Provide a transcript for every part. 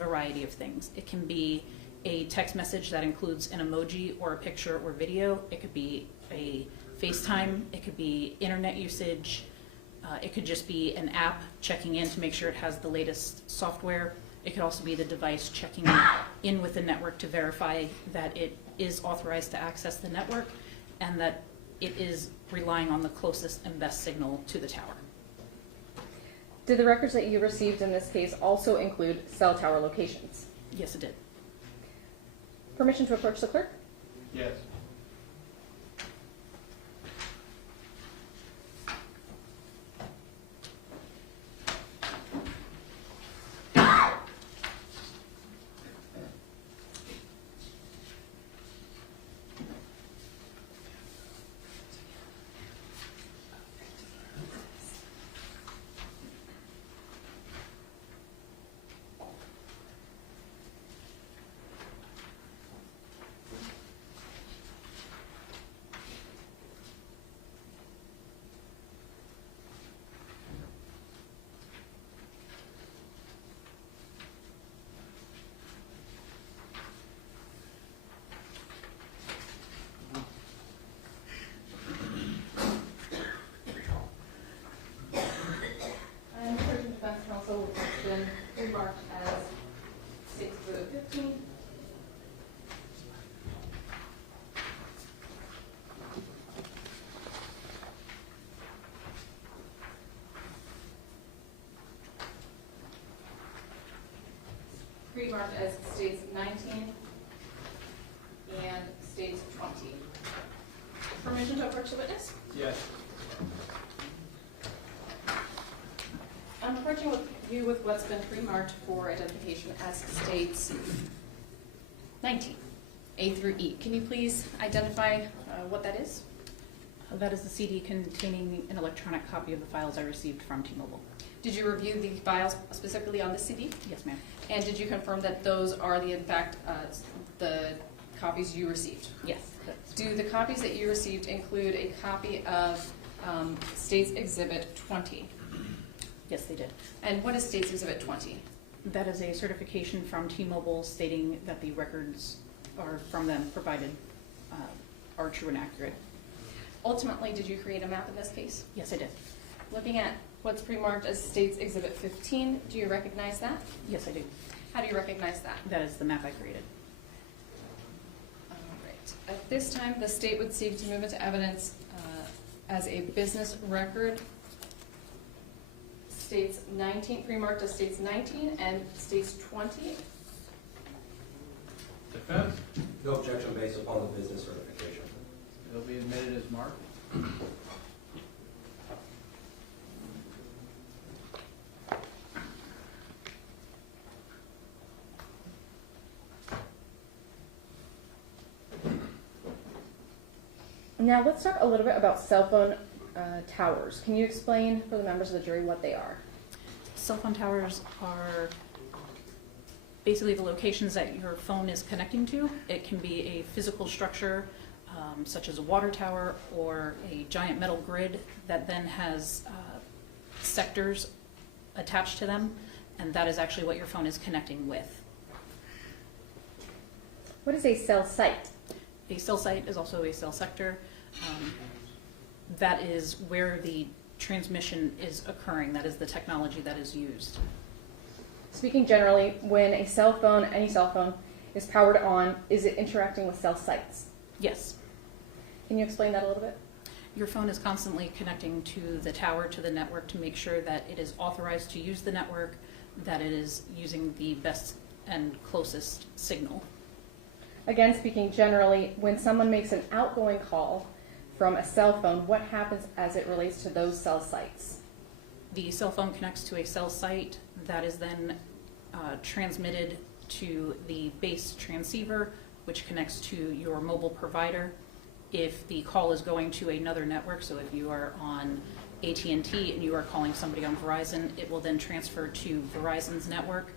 variety of things. It can be a text message that includes an emoji or a picture or video. It could be a FaceTime. It could be internet usage. It could just be an app checking in to make sure it has the latest software. It could also be the device checking in with the network to verify that it is authorized to access the network and that it is relying on the closest and best signal to the tower. Did the records that you received in this case also include cell tower locations? Yes, it did. Permission to approach the clerk? Yes. Counsel, which has been remarked as State Exhibit 15. Remarked as States 19 and States 20. Permission to approach the witness? Yes. I'm approaching you with what's been pre-marked for identification as States 19, A through E. Can you please identify what that is? That is the CD containing an electronic copy of the files I received from T-Mobile. Did you review the files specifically on the CD? Yes, ma'am. And did you confirm that those are in fact the copies you received? Yes. Do the copies that you received include a copy of States Exhibit 20? Yes, they did. And what is States Exhibit 20? That is a certification from T-Mobile stating that the records are from them provided are true and accurate. Ultimately, did you create a map in this case? Yes, I did. Looking at what's pre-marked as States Exhibit 15, do you recognize that? Yes, I do. How do you recognize that? That is the map I created. All right. At this time, the state would seek to move into evidence as a business record. States 19, pre-marked as States 19 and States 20. Defense? No objection based upon the business certification. It'll be admitted as marked. Now let's talk a little bit about cell phone towers. Can you explain for the members of the jury what they are? Cell phone towers are basically the locations that your phone is connecting to. It can be a physical structure such as a water tower or a giant metal grid that then has sectors attached to them, and that is actually what your phone is connecting with. What is a cell site? A cell site is also a cell sector. That is where the transmission is occurring. That is the technology that is used. Speaking generally, when a cell phone, any cell phone, is powered on, is it interacting with cell sites? Yes. Can you explain that a little bit? Your phone is constantly connecting to the tower, to the network, to make sure that it is authorized to use the network, that it is using the best and closest signal. Again, speaking generally, when someone makes an outgoing call from a cell phone, what happens as it relates to those cell sites? The cell phone connects to a cell site that is then transmitted to the base transceiver, which connects to your mobile provider. If the call is going to another network, so if you are on AT&T and you are calling somebody on Verizon, it will then transfer to Verizon's network.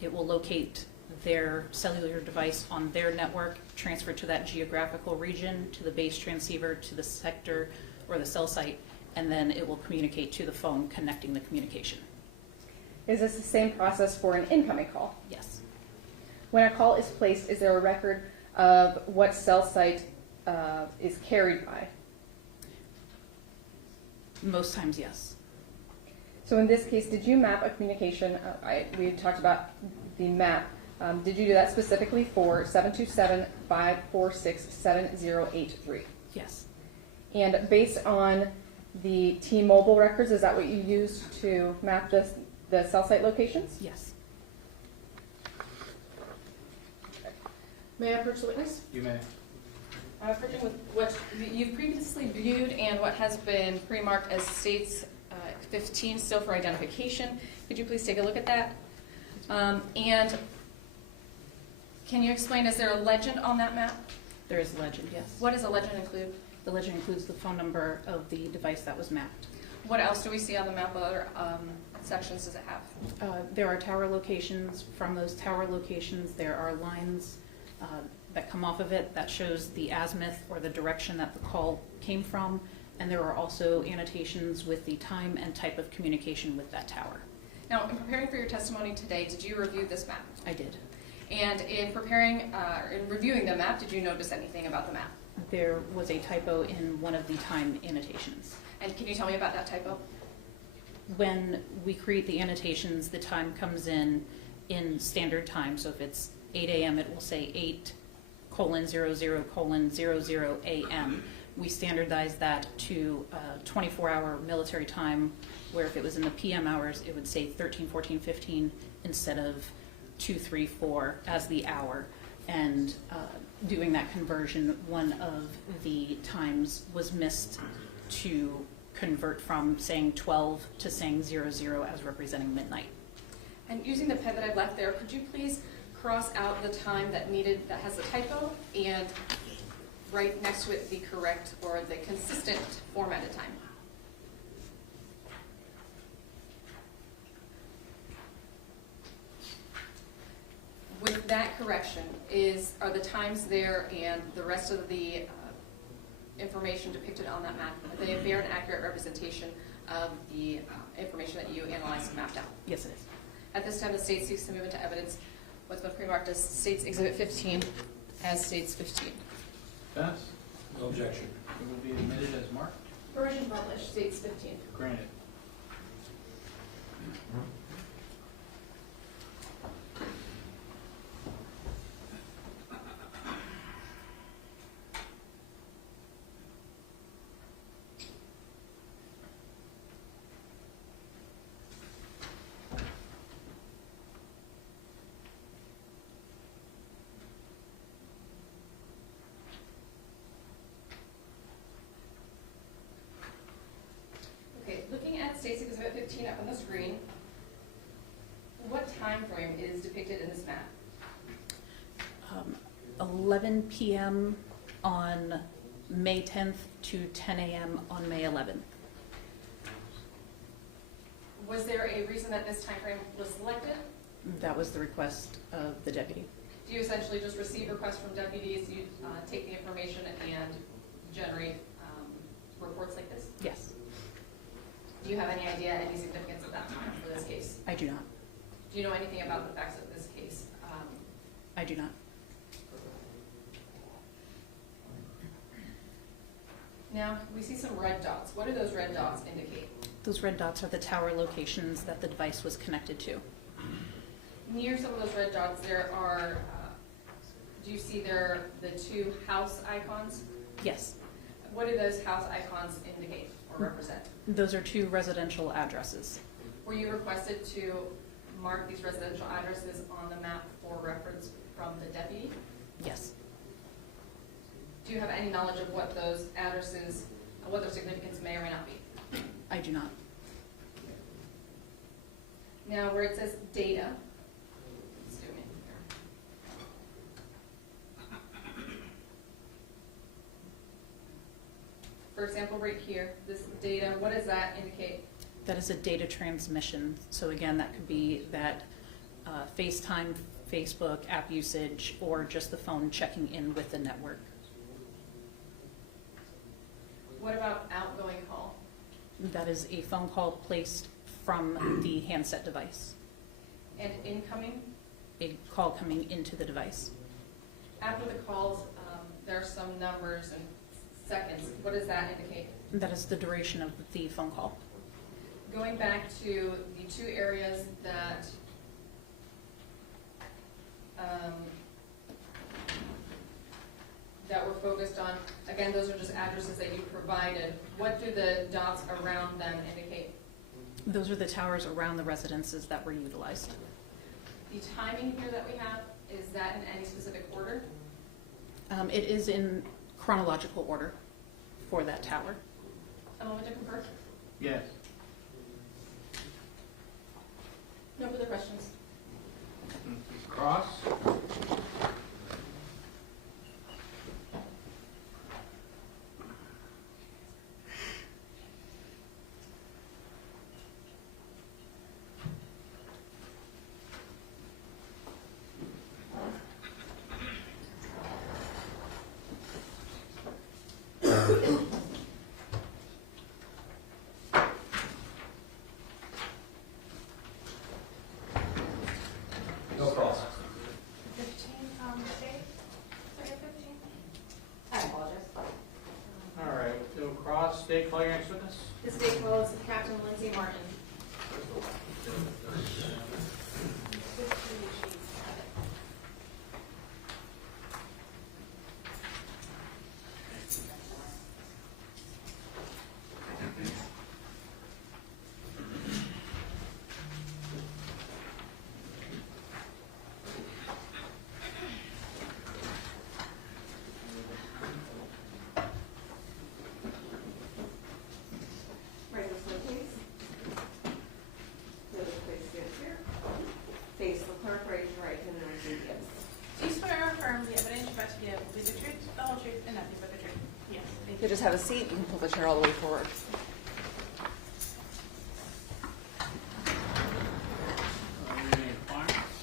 It will locate their cellular device on their network, transfer to that geographical region, to the base transceiver, to the sector or the cell site, and then it will communicate to the phone, connecting the communication. Is this the same process for an incoming call? Yes. When a call is placed, is there a record of what cell site is carried by? Most times, yes. So in this case, did you map a communication? We talked about the map. Did you do that specifically for 727-546-7083? Yes. And based on the T-Mobile records, is that what you used to map the cell site locations? Yes. May I approach the witness? You may. Approaching with what you've previously viewed and what has been pre-marked as states 15 still for identification. Could you please take a look at that? And can you explain, is there a legend on that map? There is a legend, yes. What does a legend include? The legend includes the phone number of the device that was mapped. What else do we see on the map? What other sections does it have? There are tower locations. From those tower locations, there are lines that come off of it that shows the azimuth or the direction that the call came from, and there are also annotations with the time and type of communication with that tower. Now, in preparing for your testimony today, did you review this map? I did. And in reviewing the map, did you notice anything about the map? There was a typo in one of the time annotations. And can you tell me about that typo? When we create the annotations, the time comes in standard time. So if it's 8 a.m., it will say 8:00:00 a.m. We standardize that to 24-hour military time, where if it was in the PM hours, it would say 13, 14, 15 instead of 2, 3, 4 as the hour. And doing that conversion, one of the times was missed to convert from saying 12 to saying 00 as representing midnight. And using the pen that I left there, could you please cross out the time that has the typo and write next to it the correct or the consistent formatted time? With that correction, are the times there and the rest of the information depicted on that map, are they a fair and accurate representation of the information that you analyzed and mapped out? Yes, it is. At this time, the state seeks to move into evidence what's been pre-marked as States Exhibit 15 as States 15. Pass. No objection. It will be admitted as marked. Version published, States 15. Granted. Okay, looking at States Exhibit 15 up on the screen, what time frame is depicted in this map? 11 p.m. on May 10th to 10 a.m. on May 11th. Was there a reason that this time frame was selected? That was the request of the deputy. Do you essentially just receive requests from deputies, you take the information and generate reports like this? Yes, Do you have any idea, any significance of that time for this case? I do not. Do you know anything about the facts of this case? I do not. Now, we see some red dots. What do those red dots indicate? Those red dots are the tower locations that the device was connected to. Near some of those red dots, there are, do you see there the two house icons? Yes, What do those house icons indicate or represent? those are two residential addresses. Were you requested to mark these residential addresses on the map for reference from the deputy? Yes, Do you have any knowledge of what those addresses, what their significance may or may not be? I do not. Now, where it says data, let's zoom in here. For example, right here, this data, what does that indicate? That is a data transmission. So again, that could be that FaceTime, Facebook, app usage, or just the phone checking in with the network. What about outgoing call? That is a phone call placed from the handset device. And incoming? a call coming into the device. After the calls, there are some numbers and seconds. What does that indicate? That is the duration of the phone call. Going back to the two areas that that we're focused on, again, those are just addresses that you provided. What do the dots around them indicate? Those are the towers around the residences that were utilized. The timing here that we have, is that in any specific order? It is in chronological order for that tower. A moment to confer. Yes. No further questions. Cross? No cross. 15, Dave? Sorry, 15? I apologize. All right, we'll do cross. Dave, call your next witness. This date was Captain Lindsay Martin. Right, this way, please. So please stand here. Face the clerk, raise your right hand and repeat yes. Do you swear or affirm the evidence you're about to give will be the truth, the whole truth, and nothing but the truth? Yes. If you just have a seat, you can pull the chair all the way forward.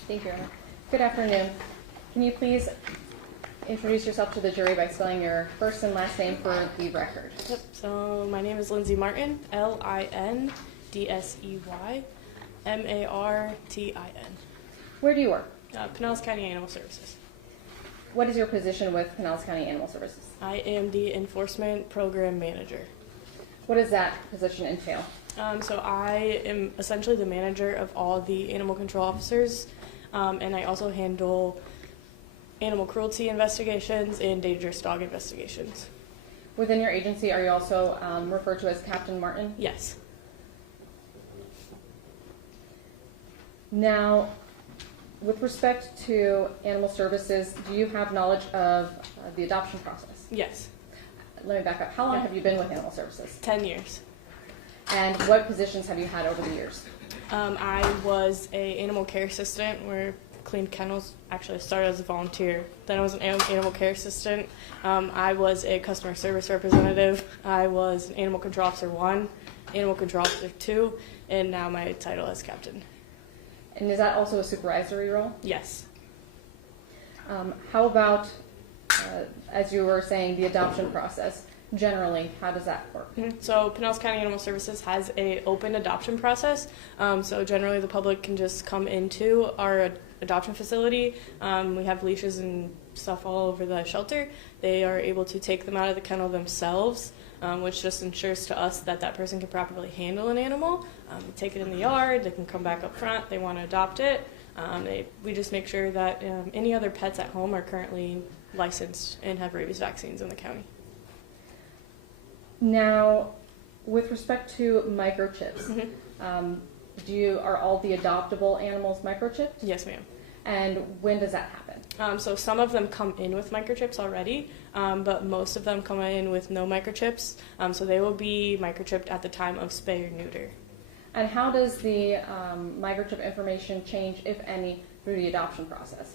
Thank you, Your Honor. Good afternoon. Can you please introduce yourself to the jury by spelling your first and last name for the record? Yep, so my name is Lindsay Martin, Lindsey Martin. Where do you work? Pinellas County Animal Services. What is your position with Pinellas County Animal Services? I am the Enforcement Program Manager. What does that position entail? So I am essentially the manager of all the animal control officers, and I also handle animal cruelty investigations and dangerous dog investigations. Within your agency, are you also referred to as Captain Martin? Yes. Now, with respect to animal services, do you have knowledge of the adoption process? Yes. Let me back up. How long have you been with animal services? 10 years. And what positions have you had over the years? I was a animal care assistant where cleaned kennels. Actually, I started as a volunteer. Then I was an animal care assistant. I was a customer service representative. I was an animal control officer 1, animal control officer 2, and now my title is captain. And is that also a supervisory role? Yes. How about, as you were saying, the adoption process? Generally, how does that work? So Pinellas County Animal Services has a open adoption process. So generally the public can just come into our adoption facility. We have leashes and stuff all over the shelter. They are able to take them out of the kennel themselves, which just ensures to us that that person can properly handle an animal. They take it in the yard, they can come back up front, they want to adopt it. We just make sure that any other pets at home are currently licensed and have rabies vaccines in the county. Now, with respect to microchips, are all the adoptable animals microchipped? Yes, ma'am. And when does that happen? So some of them come in with microchips already, but most of them come in with no microchips. So they will be microchipped at the time of spay or neuter. And how does the microchip information change, if any, through the adoption process?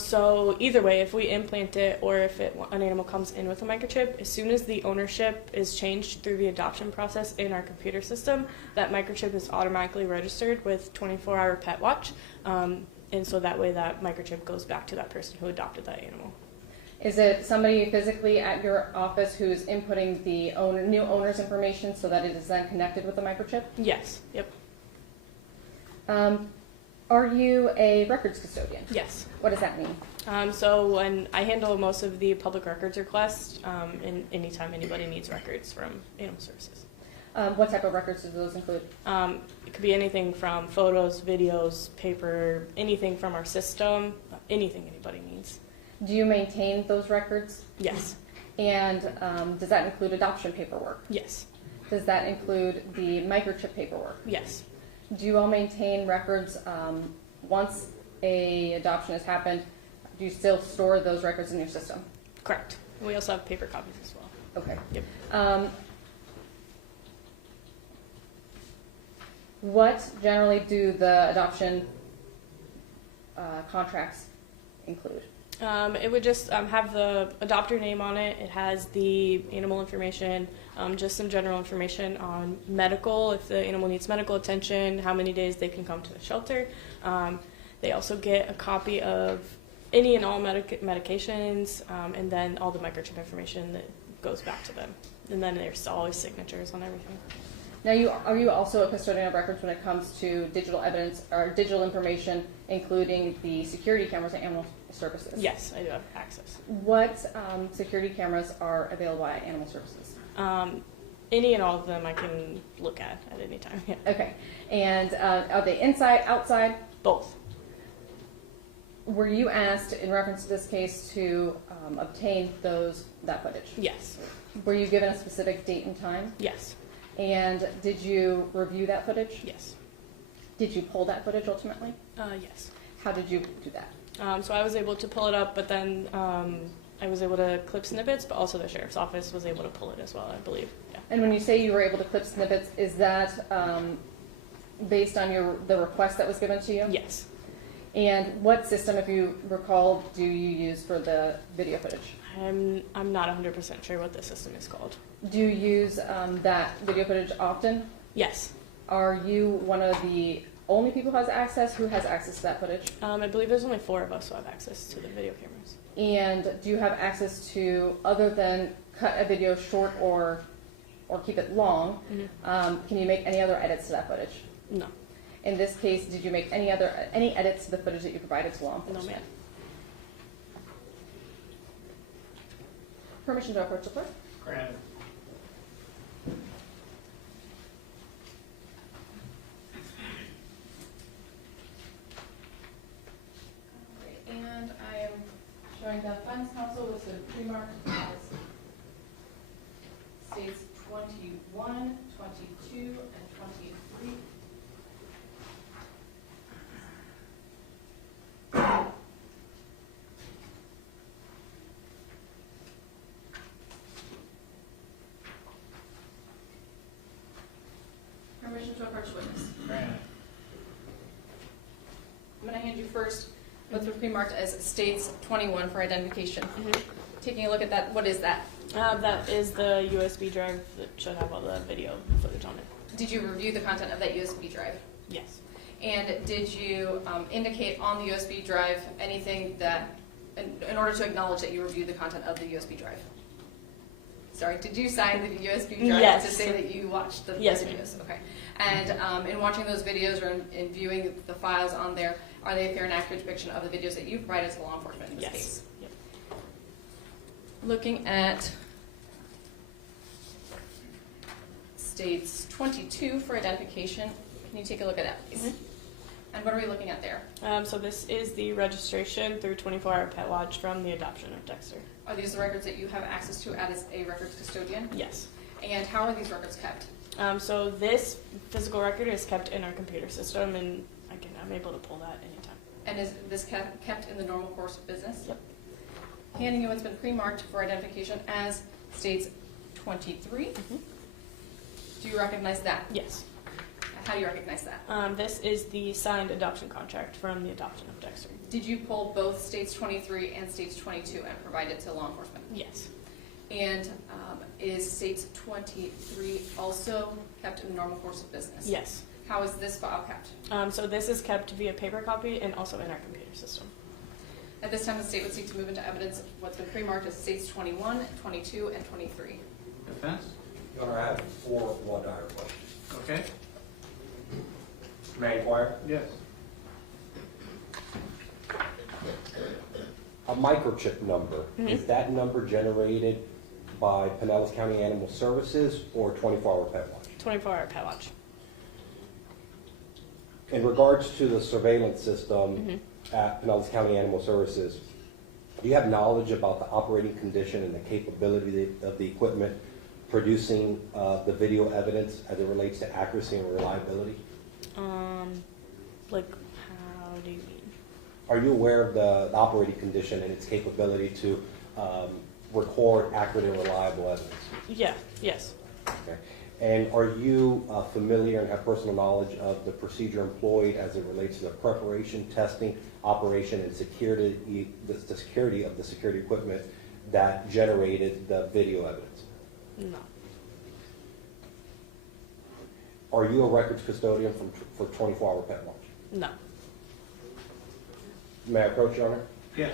So either way, if we implant it or if an animal comes in with a microchip, as soon as the ownership is changed through the adoption process in our computer system, that microchip is automatically registered with 24-hour pet watch. And so that way that microchip goes back to that person who adopted that animal. Is it somebody physically at your office who's inputting the new owner's information so that it is then connected with the microchip? Yes. Yep. Are you a records custodian? Yes. What does that mean? So when I handle most of the public records requests, and anytime anybody needs records from Animal Services. What type of records do those include? It could be anything from photos, videos, paper, anything from our system, anything anybody needs. Do you maintain those records? Yes. And does that include adoption paperwork? Yes. Does that include the microchip paperwork? Yes. Do you all maintain records once a adoption has happened? Do you still store those records in your system? Correct. We also have paper copies as well. Okay. Yep. What generally do the adoption contracts include? It would just have the adopter name on it. It has the animal information, just some general information on medical, if the animal needs medical attention, how many days they can come to the shelter. They also get a copy of any and all medications, and then all the microchip information that goes back to them. And then there's always signatures on everything. Now, are you also a custodian of records when it comes to digital evidence or digital information, including the security cameras at Animal Services? Yes, I do have access. What security cameras are available at Animal Services? Any and all of them I can look at any time. Yeah. Okay. And are they inside, outside? Both. Were you asked, in reference to this case, to obtain that footage? Yes. Were you given a specific date and time? Yes. And did you review that footage? Yes. Did you pull that footage ultimately? Yes. How did you do that? So I was able to pull it up, but then I was able to clip snippets, but also the sheriff's office was able to pull it as well, I believe. Yeah. And when you say you were able to clip snippets, is that based on the request that was given to you? Yes. And what system, if you recall, do you use for the video footage? I'm not 100% sure what the system is called. Do you use that video footage often? Yes. Are you one of the only people who has access? Who has access to that footage? I believe there's only 4 of us who have access to the video cameras. And do you have access to, other than cut a video short or keep it long, can you make any other edits to that footage? No. In this case, did you make any edits to the footage that you provided to law enforcement? No, ma'am. Permission to approach the clerk? Granted. And I am showing the Funds Council with the pre-marked as states 21, 22, and 23. Permission to approach witness. Granted. I'm going to hand you first what's pre-marked as states 21 for identification. Taking a look at that, what is that? That is the USB drive that should have all the video footage on it. Did you review the content of that USB drive? Yes. And did you indicate on the USB drive anything that, in order to acknowledge that you reviewed the content of the USB drive? Sorry, did you sign the USB drive Yes. to say that you watched the Yes, videos? Okay. And in watching those videos or in viewing the files on there, are they a fair and accurate depiction of the videos that you provided to law enforcement in this Yes. case? Yep. Looking at states 22 for identification, can you take a look at that, please? And what are we looking at there? So this is the registration through 24-hour pet watch from the adoption of Dexter. Are these the records that you have access to as a records custodian? Yes. And how are these records kept? So this physical record is kept in our computer system, and I'm able to pull that anytime. And is this kept in the normal course of business? Yep. Handing you what's been pre-marked for identification as states 23. Do you recognize that? Yes. How do you recognize that? This is the signed adoption contract from the adoption of Dexter. Did you pull both states 23 and states 22 and provide it to law enforcement? Yes. And is states 23 also kept in the normal course of business? Yes. How is this file kept? So this is kept via paper copy and also in our computer system. At this time, the state would seek to move into evidence what's been pre-marked as states 21, 22, and 23. Defense? Your Honor, I have 4 voir dire questions. Okay. May I inquire? Yes. a microchip number, is that number generated by Pinellas County Animal Services or 24-hour pet watch? 24-hour pet watch. In regards to the surveillance system at Pinellas County Animal Services, do you have knowledge about the operating condition and the capability of the equipment producing the video evidence as it relates to accuracy and reliability? Like, how do you mean? Are you aware of the operating condition and its capability to record accurate and reliable evidence? Yeah, yes. Okay. And are you familiar and have personal knowledge of the procedure employed as it relates to the preparation, testing, operation, and security, the security of the security equipment that generated the video evidence? No. Are you a records custodian for 24-hour pet watch? No. May I approach, Your Honor? Yes.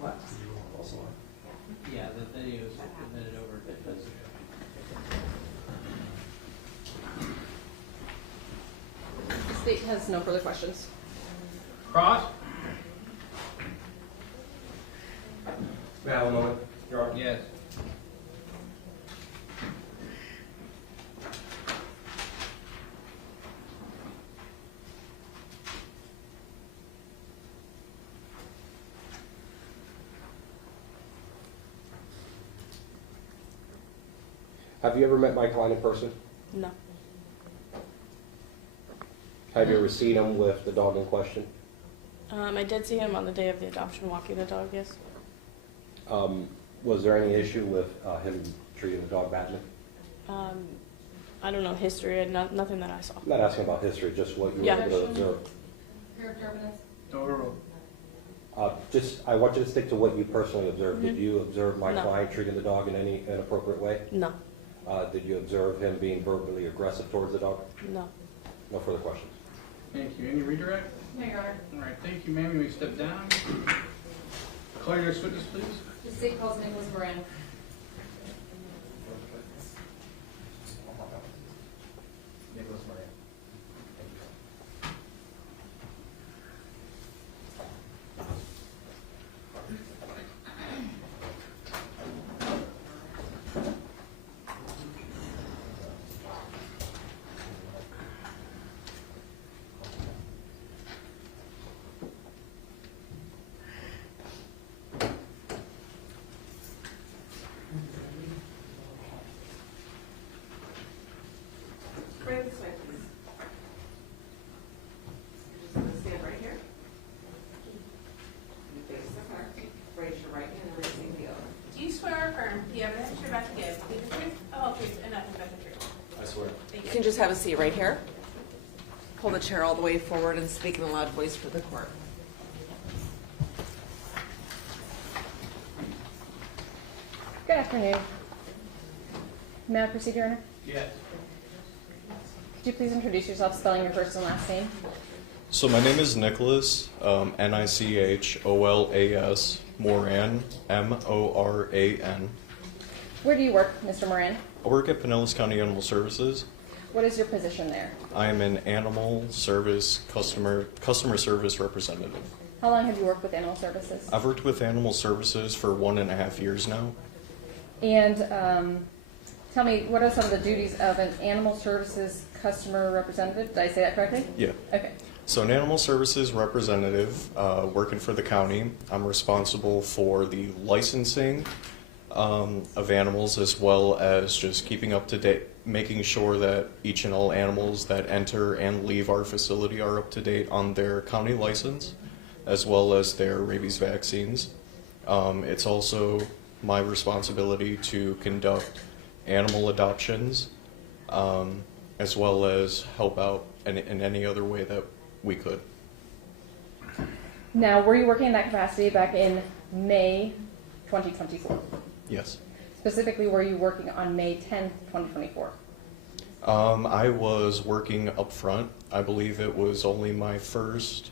What? Yeah, the videos are submitted over because. The state has no further questions. Cross? May I have a moment, Your Honor? Yes. Have you ever met my client in person? No. Have you ever seen him with the dog in question? I did see him on the day of the adoption walking the dog, yes. Was there any issue with him treating the dog badly? I don't know history, nothing that I saw. I'm not asking about history, just what you were able to observe. Character evidence. Overruled. I want you to stick to what you personally observed. Did Mhm. you observe my No. client treating the dog in any inappropriate way? No. Did you observe him being verbally aggressive towards the dog? No. No further questions. Thank you. Any redirect? No, Your Honor. All right, thank you, ma'am. You may step down. Call your next witness, please. The state calls Nicholas Moran. Nicholas Moran. You can just have a seat right here. Pull the chair all the way forward and speak in a loud voice for the court. Good afternoon. May I proceed, Your Honor? Yes. Could you please introduce yourself, spelling your first and last name? So my name is Nicholas, Nicholas, Moran, Moran. Where do you work, Mr. Moran? I work at Pinellas County Animal Services. What is your position there? I am an animal service customer service representative. How long have you worked with animal services? I've worked with animal services for 1.5 years now. And tell me, what are some of the duties of an animal services customer representative? Did I say that correctly? Yeah. Okay. So an animal services representative working for the county, I'm responsible for the licensing of animals, as well as just keeping up to date, making sure that each and all animals that enter and leave our facility are up to date on their county license, as well as their rabies vaccines. It's also my responsibility to conduct animal adoptions, as well as help out in any other way that we could. Now, were you working in that capacity back in May 2024? Yes. Specifically, were you working on May 10th, 2024? I was working up front. I believe it was only my first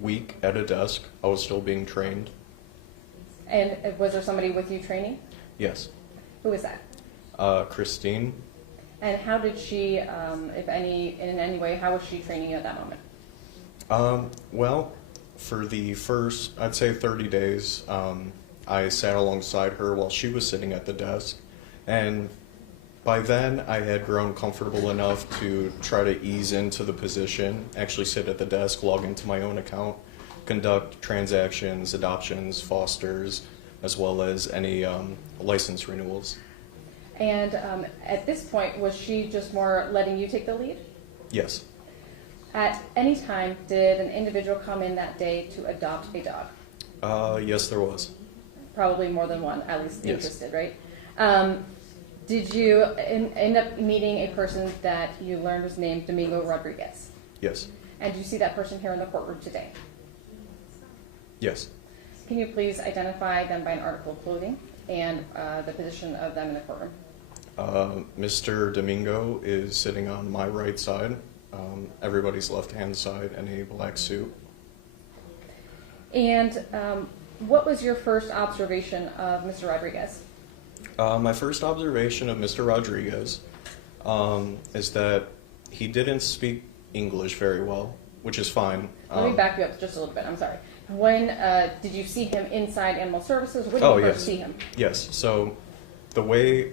week at a desk. I was still being trained. And was there somebody with you training? Yes. Who was that? Christine. And how did she, if any, in any way, how was she training you at that moment? Well, for the first, I'd say 30 days, I sat alongside her while she was sitting at the desk. And by then, I had grown comfortable enough to try to ease into the position, actually sit at the desk, log into my own account, conduct transactions, adoptions, fosters, as well as any license renewals. And at this point, was she just more letting you take the lead? Yes. At any time, did an individual come in that day to adopt a dog? Yes, there was. Probably more than one, at least Yes. interested, right? Did you end up meeting a person that you learned was named Domingo Rodriguez? Yes. And do you see that person here in the courtroom today? Yes. Can you please identify them by an article of clothing and the position of them in the courtroom? Mr. Domingo is sitting on my right side, everybody's left-hand side, in a black suit. And what was your first observation of Mr. Rodriguez? My first observation of Mr. Rodriguez is that he didn't speak English very well, which is fine. Let me back you up just a little bit. I'm sorry. When did you see him inside Animal Services? When did you first see him? Yes. So the way,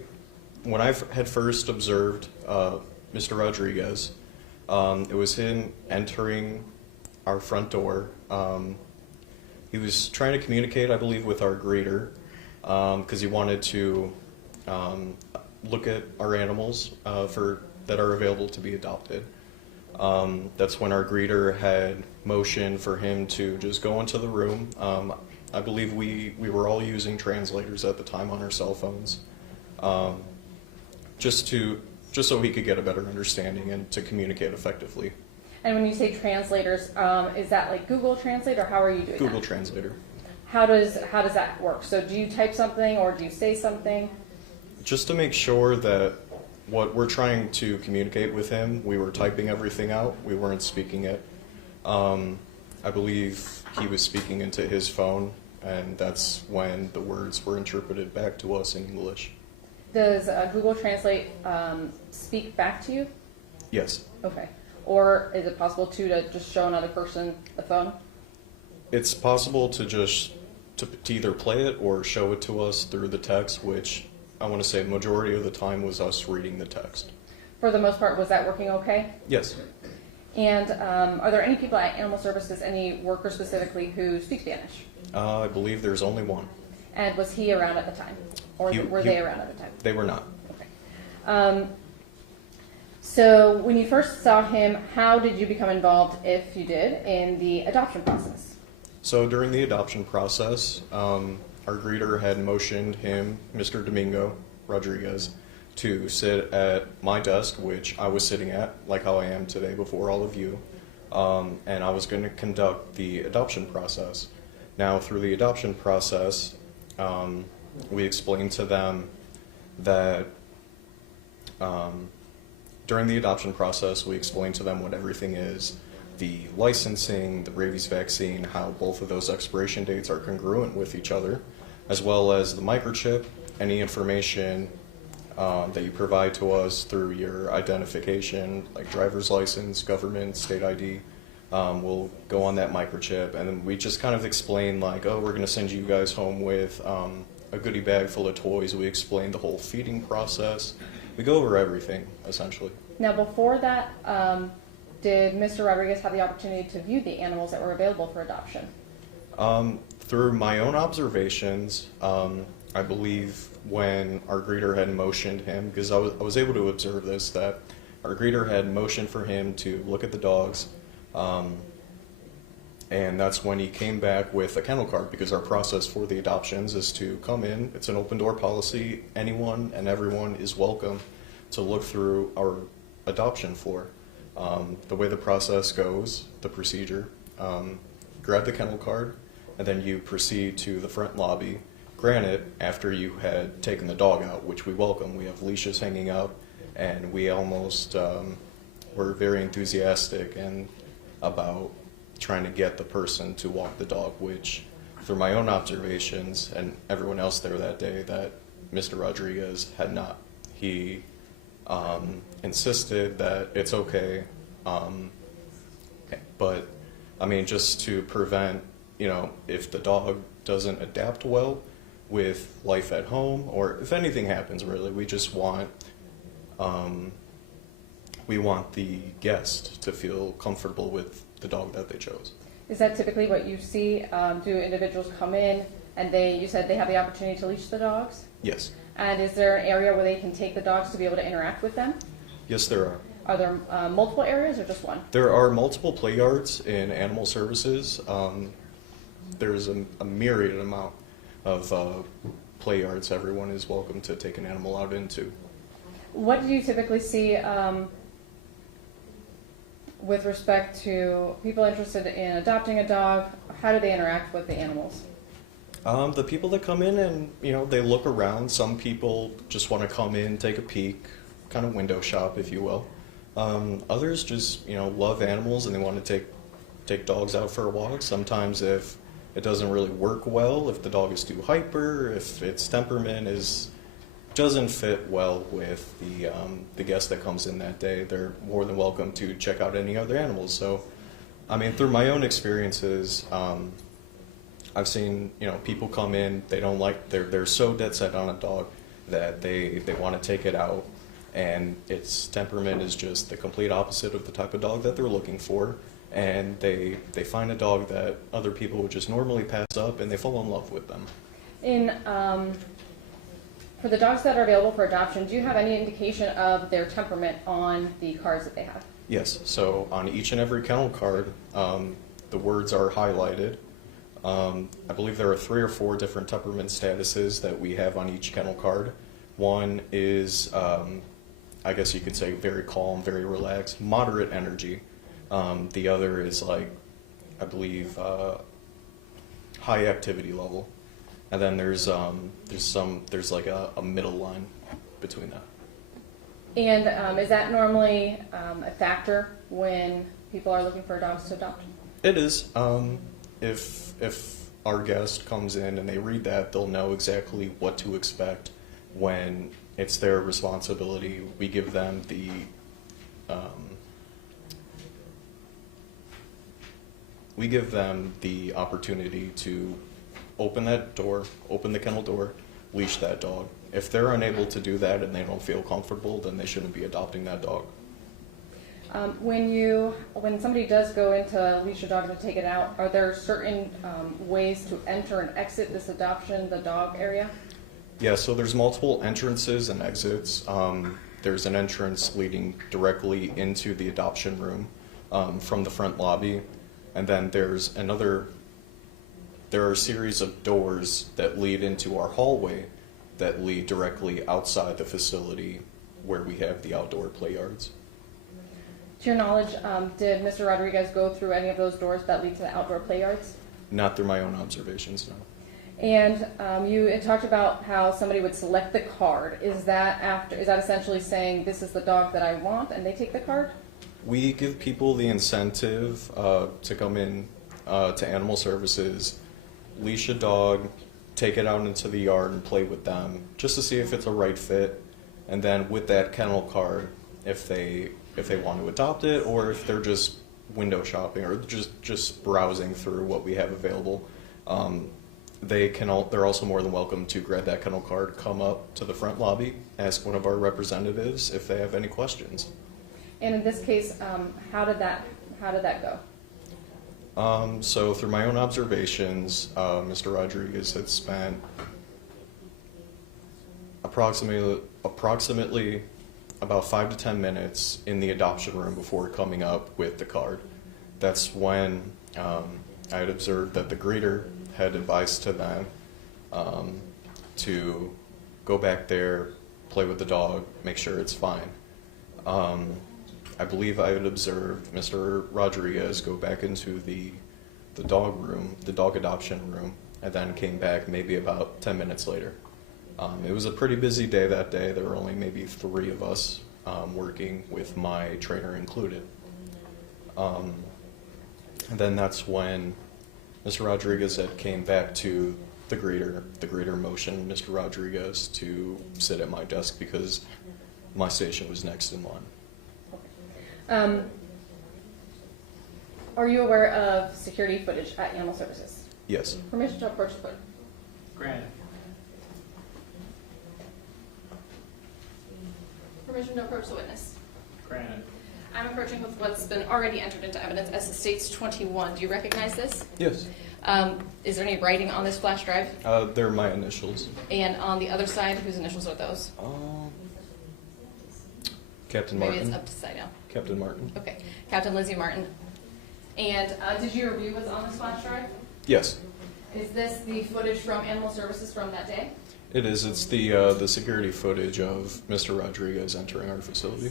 when I had first observed Mr. Rodriguez, it was him entering our front door. He was trying to communicate, I believe, with our greeter because he wanted to look at our animals that are available to be adopted. That's when our greeter had motioned for him to just go into the room. I believe we were all using translators at the time on our cell phones, just so he could get a better understanding and to communicate effectively. And when you say translators, is that like Google Translate, or how are you doing Google that? Translator. How does that work? So do you type something or do you say something? Just to make sure that what we're trying to communicate with him, we were typing everything out. We weren't speaking it. I believe he was speaking into his phone, and that's when the words were interpreted back to us in English. Does Google Translate speak back to you? Yes. Okay. Or is it possible to just show another person the phone? It's possible to either play it or show it to us through the text, which I want to say majority of the time was us reading the text. For the most part, was that working okay? Yes. And are there any people at Animal Services, any workers specifically, who speak Spanish? I believe there's only one. And was he around at the time? Or were they around at the time? They were not. Okay. So when you first saw him, how did you become involved, if you did, in the adoption process? So during the adoption process, our greeter had motioned him, Mr. Domingo Rodriguez, to sit at my desk, which I was sitting at, like how I am today before all of you, and I was going to conduct the adoption process. Now, through the adoption process, we explained to them that during the adoption process, we explained to them what everything is, the licensing, the rabies vaccine, how both of those expiration dates are congruent with each other, as well as the microchip, any information that you provide to us through your identification, like driver's license, government, state ID, will go on that microchip. And then we just kind of explain like, oh, we're going to send you guys home with a goodie bag full of toys. We explain the whole feeding process. We go over everything, essentially. Now, before that, did Mr. Rodriguez have the opportunity to view the animals that were available for adoption? Through my own observations, I believe when our greeter had motioned him, because I was able to observe this, that our greeter had motioned for him to look at the dogs, and that's when he came back with a kennel card, because our process for the adoptions is to come in, it's an open door policy, anyone and everyone is welcome to look through our adoption floor. The way the process goes, the procedure, grab the kennel card, and then you proceed to the front lobby. Granted, after you had taken the dog out, which we welcome, we have leashes hanging out, and we almost were very enthusiastic and about trying to get the person to walk the dog, which through my own observations and everyone else there that day, that Mr. Rodriguez had not. He insisted that it's okay, but I mean, just to prevent, you know, if the dog doesn't adapt well with life at home, or if anything happens really, we just want the guest to feel comfortable with the dog that they chose. Is that typically what you see? Do individuals come in and you said they have the opportunity to leash the dogs? Yes. And is there an area where they can take the dogs to be able to interact with them? Yes, there are. Are there multiple areas or just one? There are multiple play yards in animal services. There's a myriad amount of play yards everyone is welcome to take an animal out into. What do you typically see with respect to people interested in adopting a dog? How do they interact with the animals? The people that come in and, you know, they look around. Some people just want to come in, take a peek, kind of window shop, if you will. Others just, you know, love animals and they want to take dogs out for a walk. Sometimes if it doesn't really work well, if the dog is too hyper, if its temperament doesn't fit well with the guest that comes in that day, they're more than welcome to check out any other animals. So, I mean, through my own experiences, I've seen, you know, people come in, they don't like, they're so dead set on a dog that they want to take it out, and its temperament is just the complete opposite of the type of dog that they're looking for, and they find a dog that other people would just normally pass up, and they fall in love with them. For the dogs that are available for adoption, do you have any indication of their temperament on the cards that they have? Yes, so on each and every kennel card, the words are highlighted. I believe there are 3 or 4 different temperament statuses that we have on each kennel card. One is, I guess you could say, very calm, very relaxed, moderate energy. The other is like, I believe, high activity level. And then there's like a middle line between that. And is that normally a factor when people are looking for dogs to adopt? It is. If our guest comes in and they read that, they'll know exactly what to expect when it's their responsibility. We give them the opportunity to open that door, open the kennel door, leash that dog. If they're unable to do that and they don't feel comfortable, then they shouldn't be adopting that dog. When somebody does go in to leash a dog to take it out, are there certain ways to enter and exit this adoption, the dog area? Yeah, so there's multiple entrances and exits. There's an entrance leading directly into the adoption room from the front lobby, and then there are a series of doors that lead into our hallway that lead directly outside the facility where we have the outdoor play yards. To your knowledge, did Mr. Rodriguez go through any of those doors that lead to the outdoor play yards? Not through my own observations, no. And you had talked about how somebody would select the card. Is that essentially saying this is the dog that I want, and they take the card? We give people the incentive to come in to animal services, leash a dog, take it out into the yard and play with them, just to see if it's a right fit. And then with that kennel card, if they want to adopt it, or if they're just window shopping or just browsing through what we have available, they're also more than welcome to grab that kennel card, come up to the front lobby, ask one of our representatives if they have any questions. And in this case, how did that go? So through my own observations, Mr. Rodriguez had spent approximately about 5 to 10 minutes in the adoption room before coming up with the card. That's when I had observed that the greeter had advised to them to go back there, play with the dog, make sure it's fine. I believe I had observed Mr. Rodriguez go back into the dog room, the dog adoption room, and then came back maybe about 10 minutes later. It was a pretty busy day that day. There were only maybe 3 of us working, with my trainer included. And then that's when Mr. Rodriguez had came back to the greeter. The greeter motioned Mr. Rodriguez to sit at my desk because my station was next in line. Are you aware of security footage at Animal Services? Yes. Permission to approach the clerk. Granted. Permission to approach the witness. Granted. I'm approaching with what's been already entered into evidence as the state's 21. Do you recognize this? Yes. Is there any writing on this flash drive? They're my initials. And on the other side, whose initials are those? Captain Maybe Martin. it's upside down. Captain Martin. Okay, Captain Lizzie Martin. And did you review what's on this flash drive? Yes, Is this the footage from Animal Services from that day? it is. It's the security footage of Mr. Rodriguez entering our facility.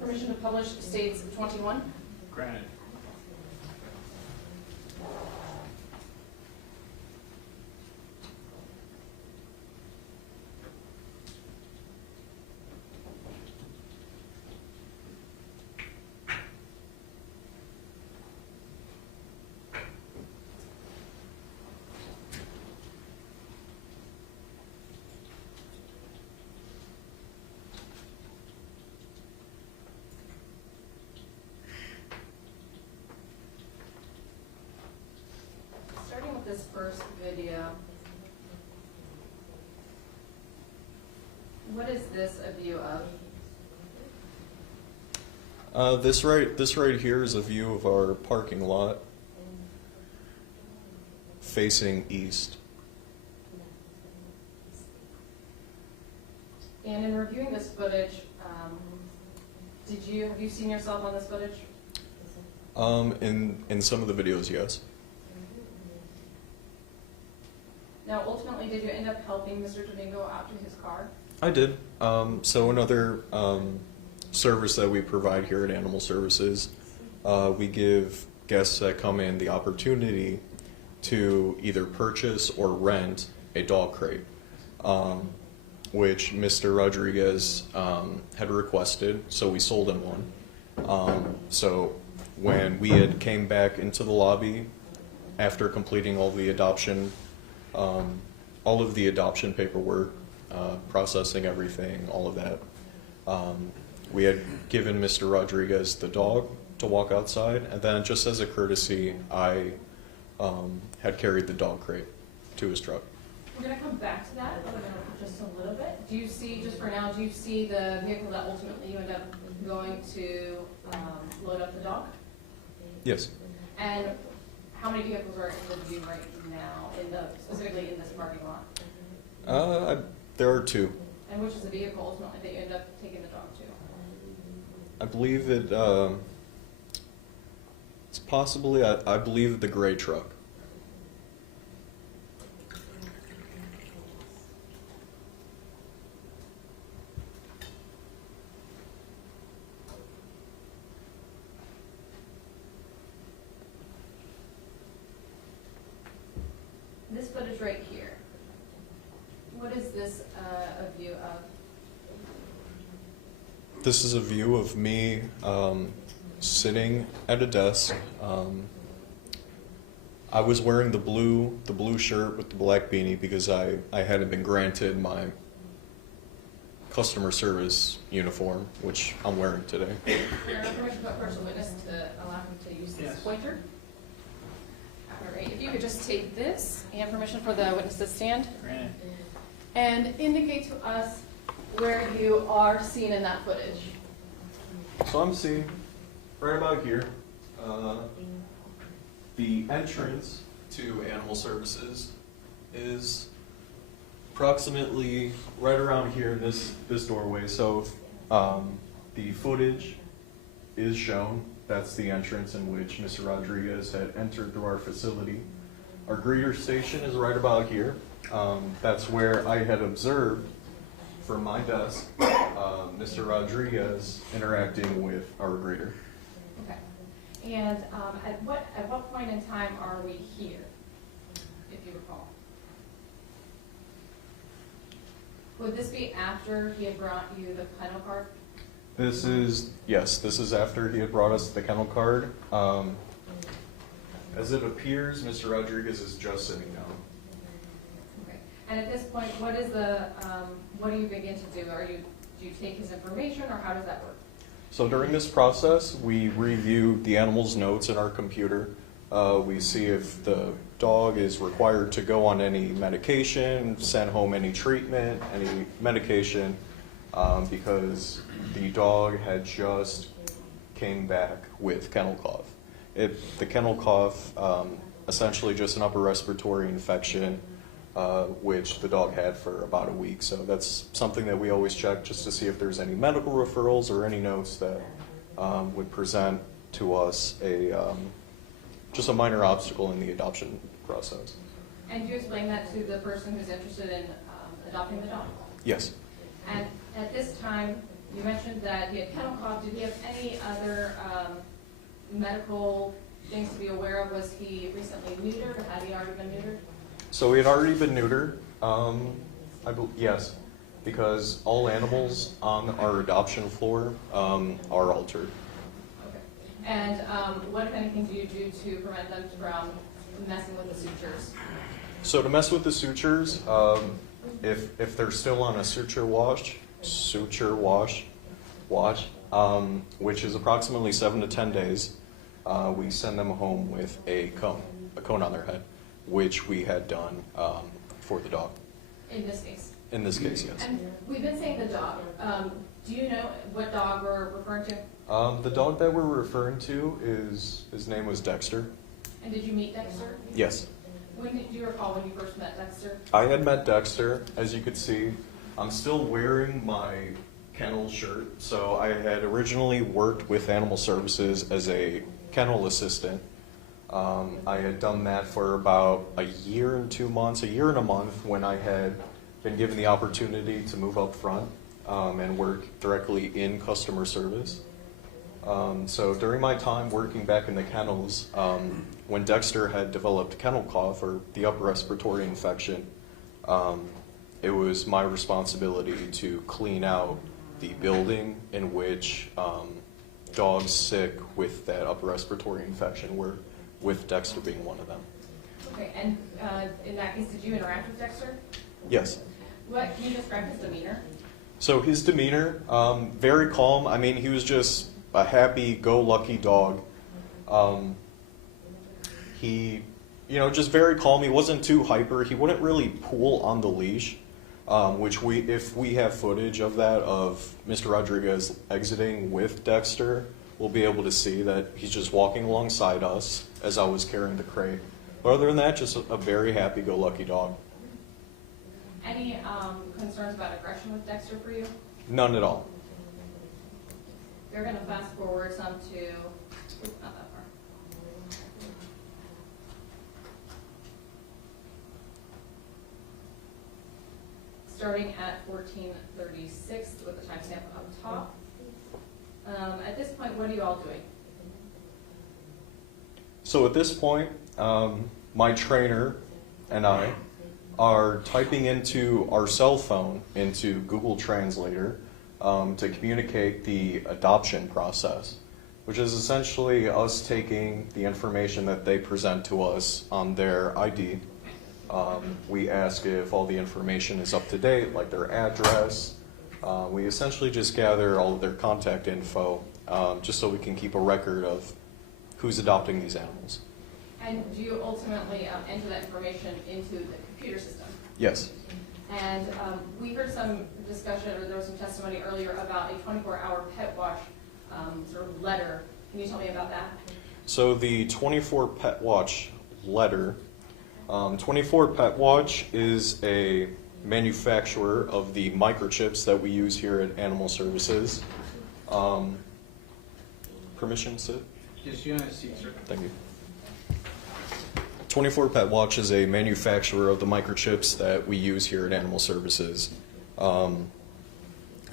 Permission to publish states 21. Granted. Starting with this first video. What is this a view of? This right here is a view of our parking lot facing east. And in reviewing this footage, have you seen yourself on this footage? In some of the videos, yes. Now, ultimately, did you end up helping Mr. Domingo out to his car? I did. So another service that we provide here at Animal Services, we give guests that come in the opportunity to either purchase or rent a dog crate, which Mr. Rodriguez had requested, so we sold him one. So when we had came back into the lobby after completing all the adoption, all of the adoption paperwork, processing everything, all of that, we had given Mr. Rodriguez the dog to walk outside, and then just as a courtesy, I had carried the dog crate to his truck. We're going to come back to that just a little bit. Do you see, just for now, do you see the vehicle that ultimately you end up going to load up the dog? Yes. And how many vehicles are in the view right now, specifically in this parking lot? There are 2. And which is the vehicle ultimately that you end up taking the dog to? I believe it's possibly, I believe the gray truck. footage right here. What is this a view of? This is a view of me sitting at a desk. I was wearing the blue shirt with the black beanie because I hadn't been granted my customer service uniform, which I'm wearing today. Your permission to approach the witness to allow him to use this Yes. pointer? All right, if you could just take this and permission for the witness to stand Granted. and indicate to us where you are seen in that footage. So I'm seeing right about here, the entrance to animal services is approximately right around here in this doorway. So the footage is shown. That's the entrance in which Mr. Rodriguez had entered through our facility. Our greeter station is right about here. That's where I had observed from my desk Mr. Rodriguez interacting with our greeter. Okay. And at what point in time are we here, if you recall? Would this be after he had brought you the kennel card? This is after he had brought us the kennel card. As it appears, Mr. Rodriguez is just sitting down. Okay. And at this point, what do you begin to do? Do you take his information, or how does that work? So during this process, we review the animal's notes in our computer. We see if the dog is required to go on any medication, send home any treatment, any medication, because the dog had just came back with kennel cough. The kennel cough, essentially just an upper respiratory infection, which the dog had for about a week. So that's something that we always check just to see if there's any medical referrals or any notes that would present to us just a minor obstacle in the adoption process. And do you explain that to the person who's interested in adopting the dog? Yes. And at this time, you mentioned that he had kennel cough. Did he have any other medical things to be aware of? Was he recently neutered, or had he already been neutered? So he had already been neutered. Yes, because all animals on our adoption floor are altered. Okay. And what, if anything, do you do to prevent them from messing with the sutures? So to mess with the sutures, if they're still on a suture wash, which is approximately 7 to 10 days, we send them home with a cone on their head, which we had done for the dog. In this case? In this case, yes. And we've been saying the dog. Do you know what dog we're referring to? The dog that we're referring to his name was Dexter. And did you meet Dexter? Yes. When did you recall when you first met Dexter? I had met Dexter. As you could see, I'm still wearing my kennel shirt. So I had originally worked with Animal Services as a kennel assistant. I had done that for about a year and a month when I had been given the opportunity to move up front and work directly in customer service. So during my time working back in the kennels, when Dexter had developed kennel cough, or the upper respiratory infection, it was my responsibility to clean out the building in which dogs sick with that upper respiratory infection were, with Dexter being one of them. Okay, and in that case, did you interact with Dexter? Yes. What, can you describe his demeanor? So his demeanor, very calm. I mean, he was just a happy-go-lucky dog. He, just very calm. He wasn't too hyper. He wouldn't really pull on the leash, which if we have footage of that, of Mr. Rodriguez exiting with Dexter, we'll be able to see that he's just walking alongside us as I was carrying the crate. But other than that, just a very happy-go-lucky dog. Any concerns about aggression with Dexter for you? None at all. We're going to fast forward some to, oops, not that far. Starting at 14:36 with the timestamp up top. At this point, what are you all doing? So at this point, my trainer and I are typing into our cell phone into Google Translator to communicate the adoption process, which is essentially us taking the information that they present to us on their ID. We ask if all the information is up to date, like their address. We essentially just gather all of their contact info just so we can keep a record of who's adopting these animals. And do you ultimately enter that information into the computer system? Yes. And we heard some discussion, or there was some testimony earlier about a 24-hour pet watch sort of letter. Can you tell me about that? So the 24 Pet Watch letter, 24 Pet Watch is a manufacturer of the microchips that we use here at Animal Services. Permission, Sid? Yes, you have a seat, sir. Thank you. 24 Pet Watch is a manufacturer of the microchips that we use here at Animal Services.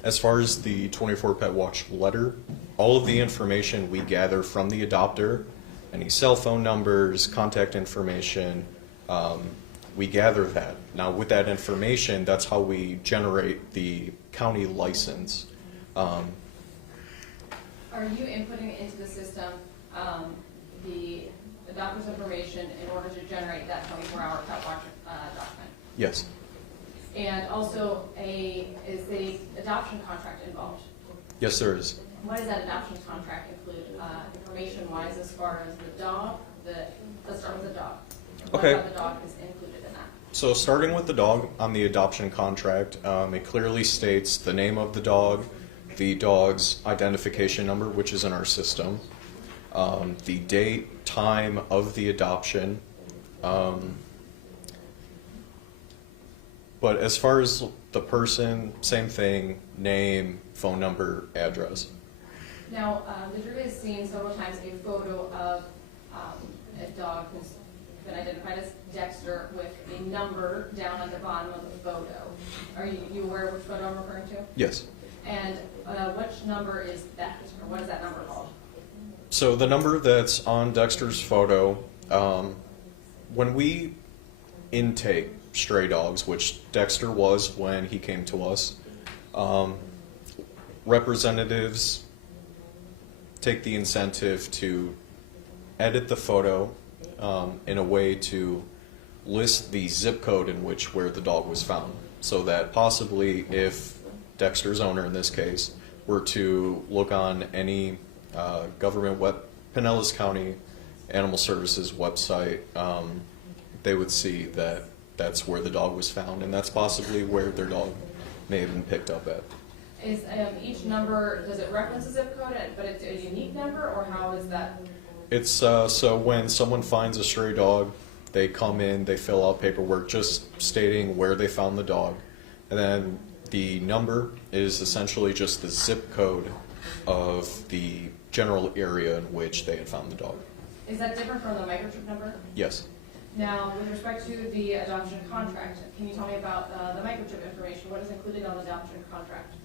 As far as the 24 Pet Watch letter, all of the information we gather from the adopter, any cell phone numbers, contact information, we gather that. Now with that information, that's how we generate the county license. Are you inputting into the system the adopter's information in order to generate that 24-hour pet watch document? Yes. And also, is the adoption contract involved? Yes, there is. What does that adoption contract include, information-wise, as far as the dog? Let's start with the dog. Okay. What about the dog is included in that? So starting with the dog, on the adoption contract, it clearly states the name of the dog's identification number, which is in our system, the date, time of the adoption. But as far as the person, same thing, name, phone number, address. Now, the jury has seen several times a photo of a dog who's been identified as Dexter with a number down at the bottom of the photo. Are you aware of which photo I'm referring to? Yes. And which number is that, or what is that number called? So the number that's on Dexter's photo, when we intake stray dogs, which Dexter was when he came to us, representatives take the incentive to edit the photo in a way to list the zip code in which where the dog was found, so that possibly if Dexter's owner in this case were to look on any government Pinellas County Animal Services website, they would see that that's where the dog was found, and that's possibly where their dog may have been picked up at. Is each number, does it reference a zip code, but it's a unique number, or how is that? It's so when someone finds a stray dog, they come in, they fill out paperwork just stating where they found the dog, and then the number is essentially just the zip code of the general area in which they had found the dog. Is that different from the microchip number? Yes. Now, with respect to the adoption contract, can you tell me about the microchip information? What is included on the adoption contract?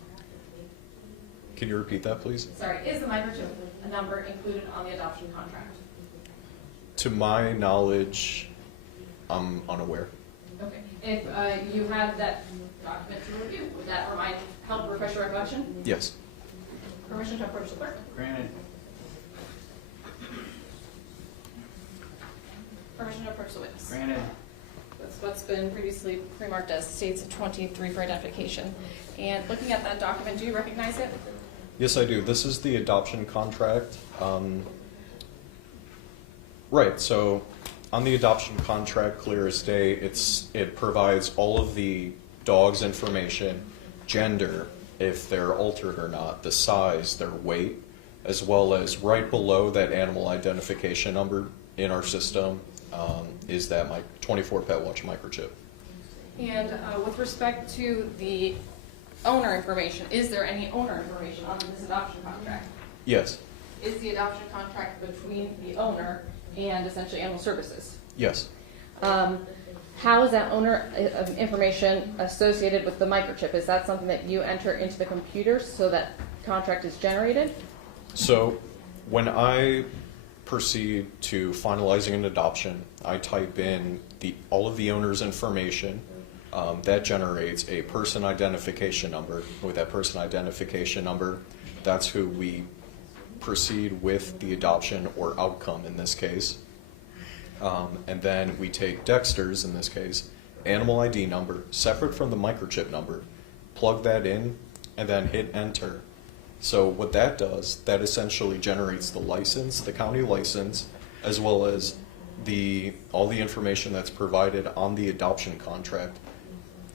Can you repeat that, please? Sorry, is the microchip number included on the adoption contract? To my knowledge, I'm unaware. Okay. If you had that document to review, would that help refresh your recollection? Yes. Permission to approach the clerk? Granted. Permission to approach the witness? Granted. That's what's been previously remarked as states 23 for identification. And looking at that document, do you recognize it? Yes, I do. This is the adoption contract. Right, so on the adoption contract, clear as day, it provides all of the dog's information, gender, if they're altered or not, the size, their weight, as well as right below that animal identification number in our system is that 24 Pet Watch microchip. And with respect to the owner information, is there any owner information on this adoption contract? Yes. Is the adoption contract between the owner and essentially Animal Services? Yes. How is that owner information associated with the microchip? Is that something that you enter into the computer so that contract is generated? So when I proceed to finalizing an adoption, I type in all of the owner's information. That generates a person identification number. With that person identification number, that's who we proceed with the adoption or outcome in this case. And then we take Dexter's, in this case, animal ID number, separate from the microchip number, plug that in, and then hit enter. So what that does, that essentially generates the license, the county license, as well as all the information that's provided on the adoption contract.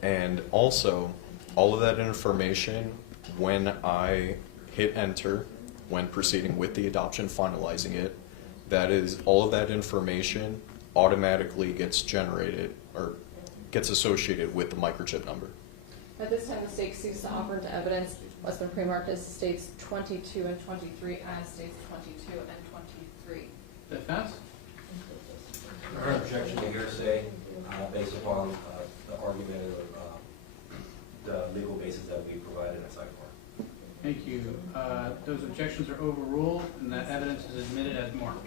And also, all of that information, when I hit enter, when proceeding with the adoption, finalizing it, that is, all of that information automatically gets generated or gets associated with the microchip number. At this time, the state seeks to offer into evidence what's been pre-marked as states 22 and 23 as states 22 and 23. Defense? Our objection to hearsay, based upon the argument of the legal basis that we provided in site for. Thank you. Those objections are overruled, and that evidence is admitted as marked.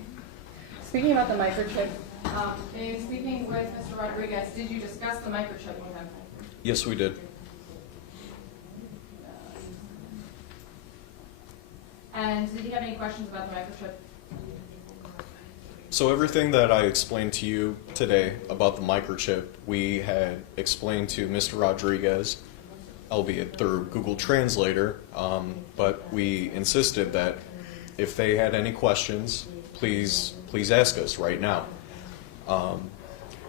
Speaking about the microchip, in speaking with Mr. Rodriguez, did you discuss the microchip with him? Yes, we did. And did he have any questions about the microchip? So everything that I explained to you today about the microchip, we had explained to Mr. Rodriguez, albeit through Google Translator, but we insisted that if they had any questions, please ask us right now.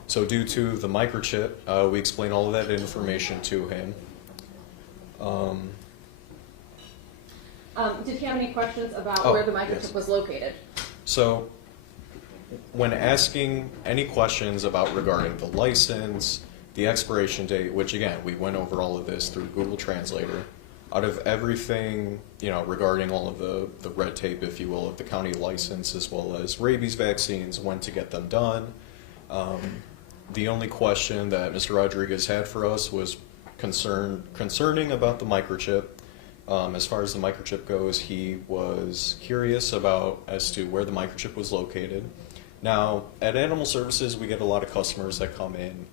So due to the microchip, we explained all of that information to him. Did he have any questions about Oh, where the microchip yes. was located? So when asking any questions about regarding the license, the expiration date, which again, we went over all of this through Google Translator, out of everything, regarding all of the red tape, if you will, of the county license, as well as rabies vaccines, when to get them done, the only question that Mr. Rodriguez had for us was concerning about the microchip. As far as the microchip goes, he was curious as to where the microchip was located. Now, at Animal Services, we get a lot of customers that come in.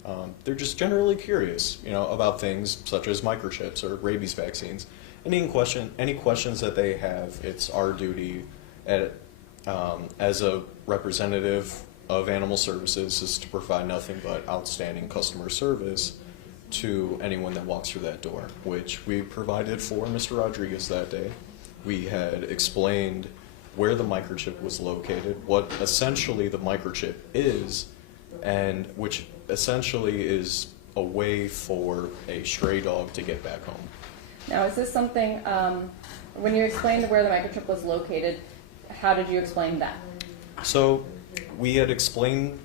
They're just generally curious, about things such as microchips or rabies vaccines. Any questions that they have, it's our duty as a representative of Animal Services is to provide nothing but outstanding customer service to anyone that walks through that door, which we provided for Mr. Rodriguez that day. We had explained where the microchip was located, what essentially the microchip is, and which essentially is a way for a stray dog to get back home. Now, is this something, when you explained where the microchip was located, how did you explain that? So we had explained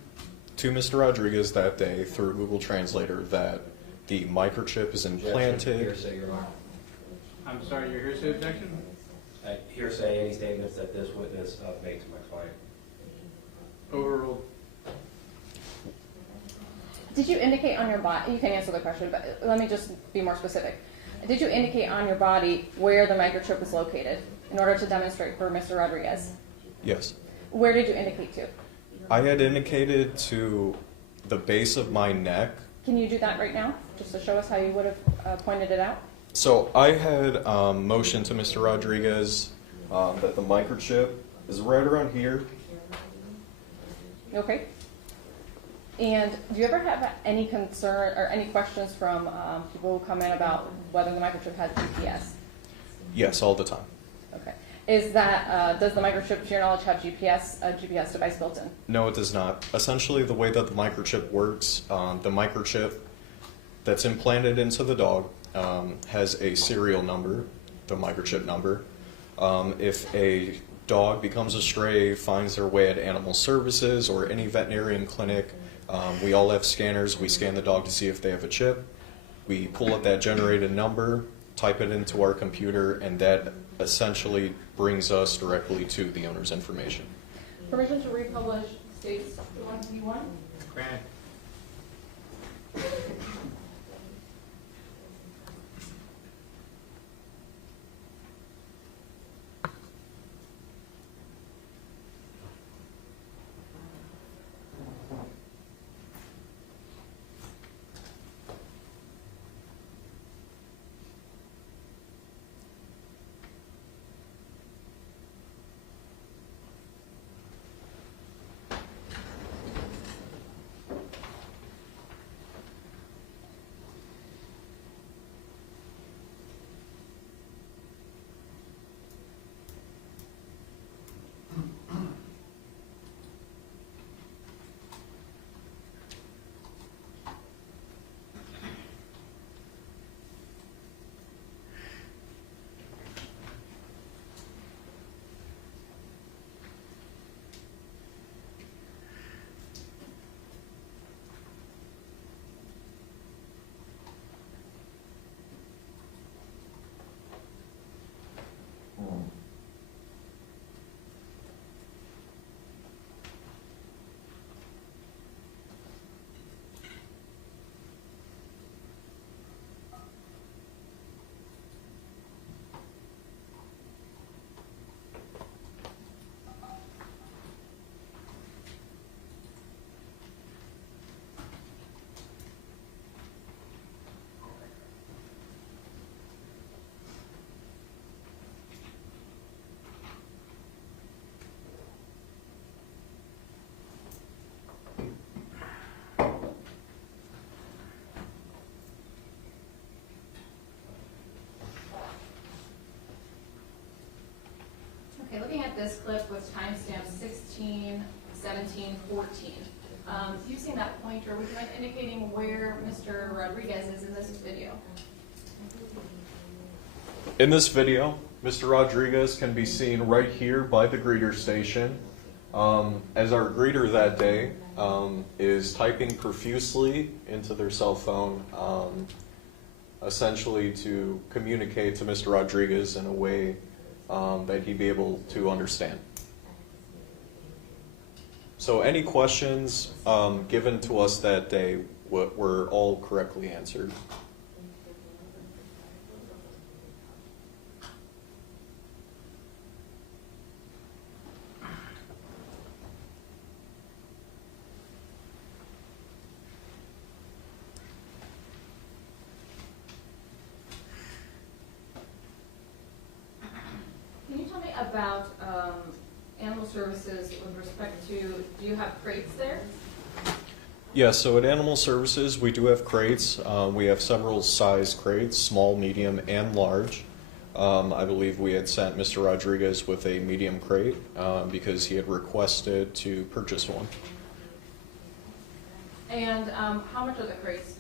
to Mr. Rodriguez that day through Google Translator that the microchip is implanted. Hearsay, Your Honor. I'm sorry, your hearsay objection? Hearsay, any statements that this witness made to my client. Overruled. Did you indicate on your body, you can answer the question, but let me just be more specific. Did you indicate on your body where the microchip was located in order to demonstrate for Mr. Rodriguez? Yes. Where did you indicate to? I had indicated to the base of my neck. Can you do that right now, just to show us how you would have pointed it out? So I had motioned to Mr. Rodriguez that the microchip is right around here. Okay. And do you ever have any concern or any questions from people who come in about whether the microchip has GPS? Yes, all the time. Okay. Is that, does the microchip, to your knowledge, have a GPS device built in? No, it does not. Essentially, the way that the microchip works, the microchip that's implanted into the dog has a serial number, the microchip number. If a dog becomes a stray, finds their way at Animal Services or any veterinarian clinic, we all have scanners. We scan the dog to see if they have a chip. We pull up that generated number, type it into our computer, and that essentially brings us directly to the owner's information. Permission to republish states 21? Granted. this clip with timestamps 16, 17, 14. Using that pointer, would you mind indicating where Mr. Rodriguez is in this video? In this video, Mr. Rodriguez can be seen right here by the greeter station, as our greeter that day is typing profusely into their cell phone, essentially to communicate to Mr. Rodriguez in a way that he'd be able to understand. So any questions given to us that day were all correctly answered. Can you tell me about animal services with respect to, do you have crates there? Yeah, so at Animal Services, we do have crates. We have several size crates, small, medium, and large. I believe we had sent Mr. Rodriguez with a medium crate because he had requested to purchase one. And how much are the crates?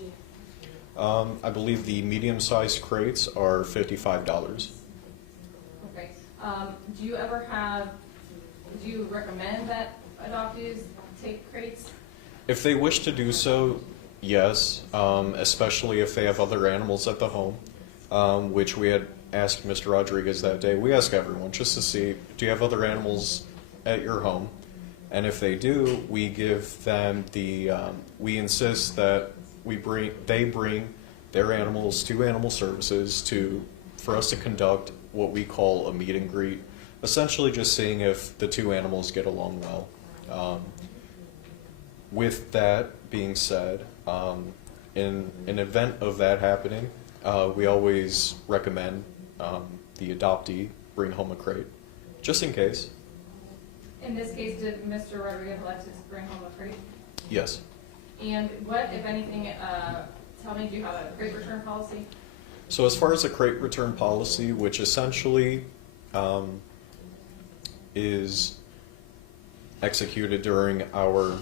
I believe the medium-sized crates are $55. Okay. Do you ever have, do you recommend that adoptees take crates? If they wish to do so, yes, especially if they have other animals at the home, which we had asked Mr. Rodriguez that day. We ask everyone just to see, do you have other animals at your home? And if they do, we give them the, we insist that they bring their animals to Animal Services for us to conduct what we call a meet and greet, essentially just seeing if the two animals get along well. With that being said, in an event of that happening, we always recommend the adoptee bring home a crate, just in case. In this case, did Mr. Rodriguez elect to bring home a crate? Yes. And what, if anything, tell me, do you have a crate return policy? So as far as the crate return policy, which essentially is executed during our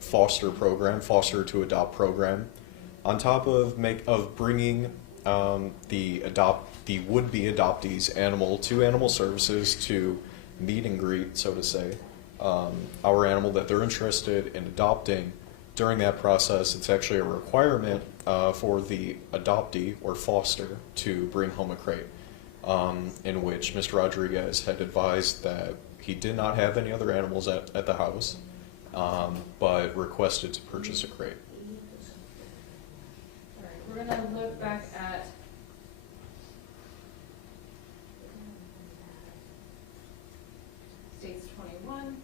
foster program, foster to adopt program, on top of bringing the would-be adoptee's animal to Animal Services to meet and greet, so to say, our animal that they're interested in adopting. During that process, it's actually a requirement for the adoptee or foster to bring home a crate, in which Mr. Rodriguez had advised that he did not have any other animals at the house, but requested to purchase a crate. All right, we're going to look back at States 21.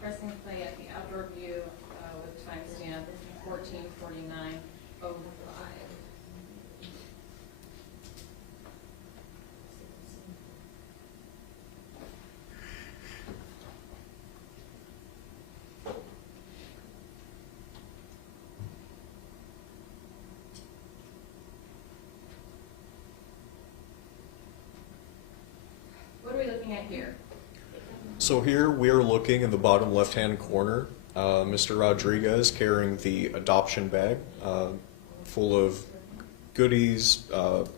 Pressing play at the outdoor view with timestamp 14:49:05. What are we looking at here? So here we are looking in the bottom left-hand corner, Mr. Rodriguez carrying the adoption bag full of goodies,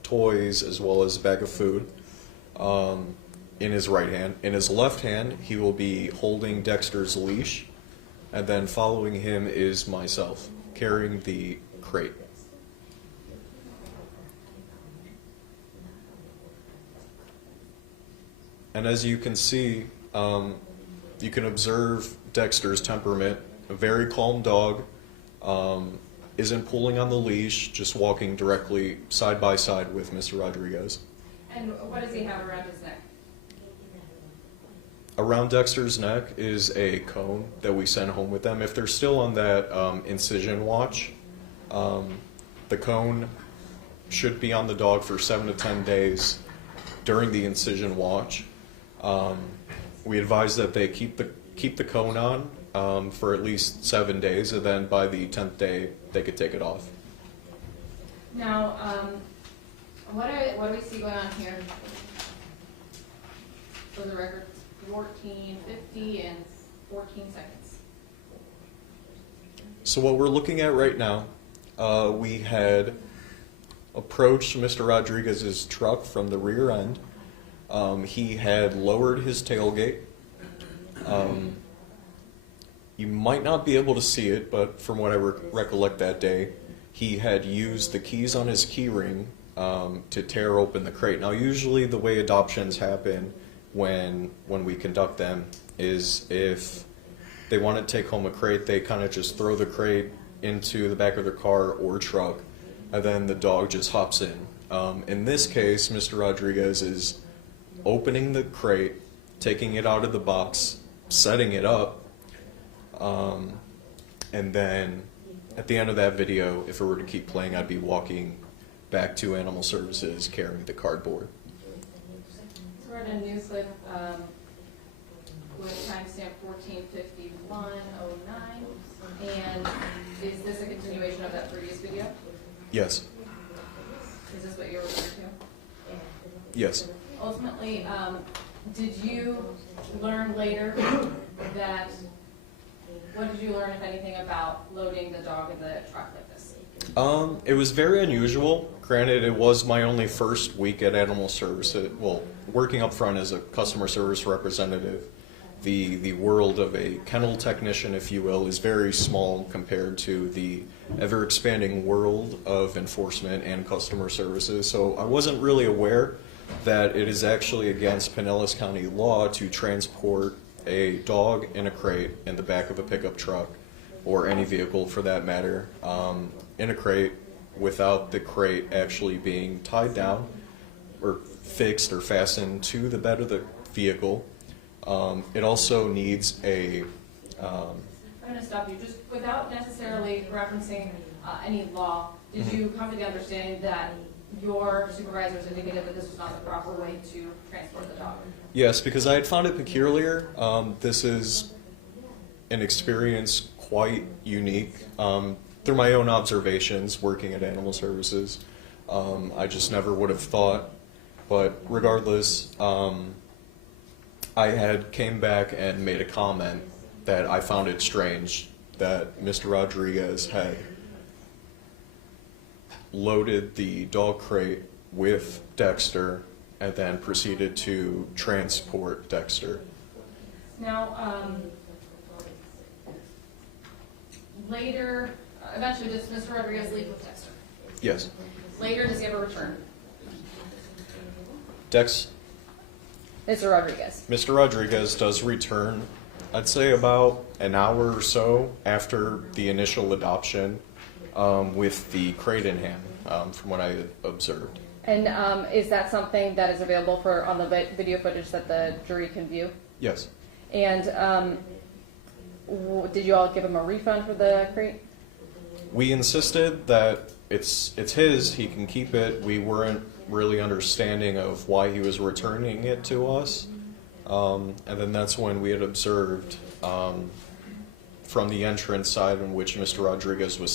toys, as well as a bag of food in his right hand. In his left hand, he will be holding Dexter's leash, and then following him is myself, carrying the crate. And as you can see, you can observe Dexter's temperament. A very calm dog, isn't pulling on the leash, just walking directly side by side with Mr. Rodriguez. And what does he have around his neck? Around Dexter's neck is a cone that we send home with them. If they're still on that incision watch, the cone should be on the dog for 7 to 10 days during the incision watch. we advise that they keep the cone on for at least 7 days, and then by the 10th day they could take it off. Now, what do we see going on here? For the record, 14:50 and 14 seconds. So what we're looking at right now, we had approached Mr. Rodriguez's truck from the rear end. He had lowered his tailgate. You might not be able to see it, but from what I recollect that day, he had used the keys on his key ring to tear open the crate. Now, usually the way adoptions happen when we conduct them is if they want to take home a crate, they kind of just throw the crate into the back of their car or truck, and then the dog just hops in. In this case, Mr. Rodriguez is opening the crate, taking it out of the box, setting it up, and then at the end of that video, if it were to keep playing, I'd be walking back to Animal Services carrying the cardboard. So we're at a news clip with timestamp 14:51:09, and is this a continuation of that previous video? Yes. Is this what you're referring to? Yes. Ultimately, did you learn later that, what did you learn, if anything, about loading the dog in the truck like this? It was very unusual. Granted, it was my only first week at Animal Services, well, working up front as a customer service representative. The world of a kennel technician, if you will, is very small compared to the ever-expanding world of enforcement and customer services. So I wasn't really aware that it is actually against Pinellas County law to transport a dog in a crate in the back of a pickup truck, or any vehicle for that matter, in a crate without the crate actually being tied down or fixed or fastened to the bed of the vehicle. It also needs a... I'm going to stop you, just without necessarily referencing any law. Did you come to the understanding that your supervisors indicated that this was not the proper way to transport the dog? Yes, because I had found it peculiar. This is an experience quite unique. Through my own observations working at Animal Services, I just never would have thought. But regardless, I had came back and made a comment that I found it strange that Mr. Rodriguez had loaded the dog crate with Dexter and then proceeded to transport Dexter. Now, later, eventually does Mr. Rodriguez leave with Dexter? Yes. Later, does he ever return? Mr. Mr. Rodriguez does return, I'd say about an hour or so after the initial adoption, with the crate in hand, from what I had observed. And is that something that is available for on the video footage that the jury can view? Yes. And did you all give him a refund for the crate? We insisted that it's his, he can keep it. We weren't really understanding of why he was returning it to us. And then that's when we had observed from the entrance side in which Mr. Rodriguez was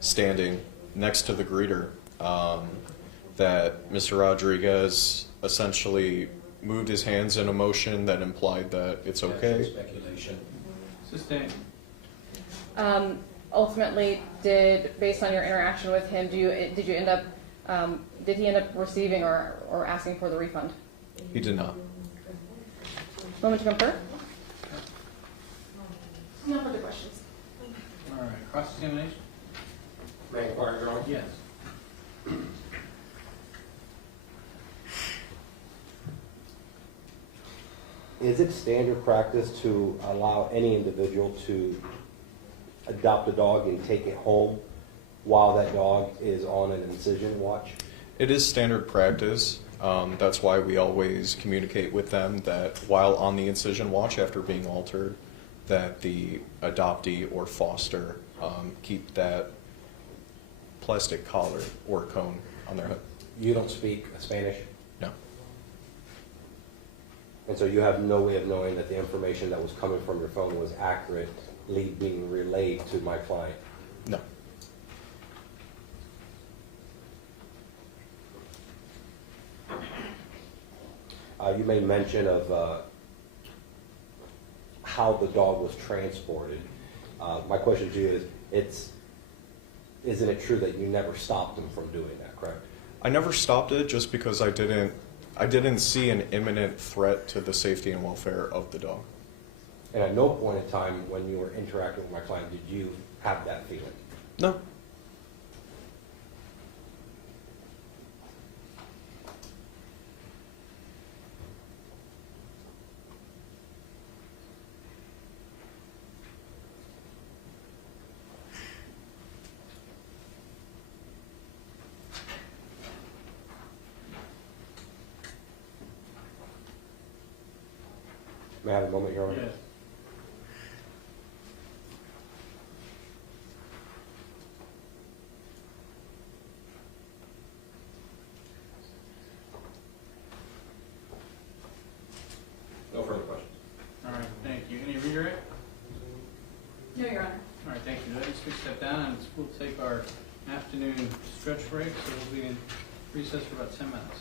standing next to the greeter, that Mr. Rodriguez essentially moved his hands in a motion that implied that it's okay. Speculation. Sustained. Ultimately, based on your interaction with him, did he end up receiving or asking for the refund? He did not. Moment to confer. No further questions. All right, cross-examination? May I inquire, Your Honor? Yes. Is it standard practice to allow any individual to adopt a dog and take it home while that dog is on an incision watch? It is standard practice. That's why we always communicate with them that while on the incision watch after being altered, that the adoptee or foster keep that plastic collar or cone on their head. You don't speak Spanish? No. And so you have no way of knowing that the information that was coming from your phone was accurately being relayed to my client? No. You made mention of how the dog was transported. My question to you is, isn't it true that you never stopped him from doing that, correct? I never stopped it just because I didn't see an imminent threat to the safety and welfare of the dog. And at no point in time when you were interacting with my client did you have that feeling? No. May I have a moment, Your Honor? Yes. No further questions. All right, thank you. Any redirect? No, Your Honor. All right, thank you. Let's step down and we'll take our afternoon stretch break, so we'll be in recess for about 10 minutes.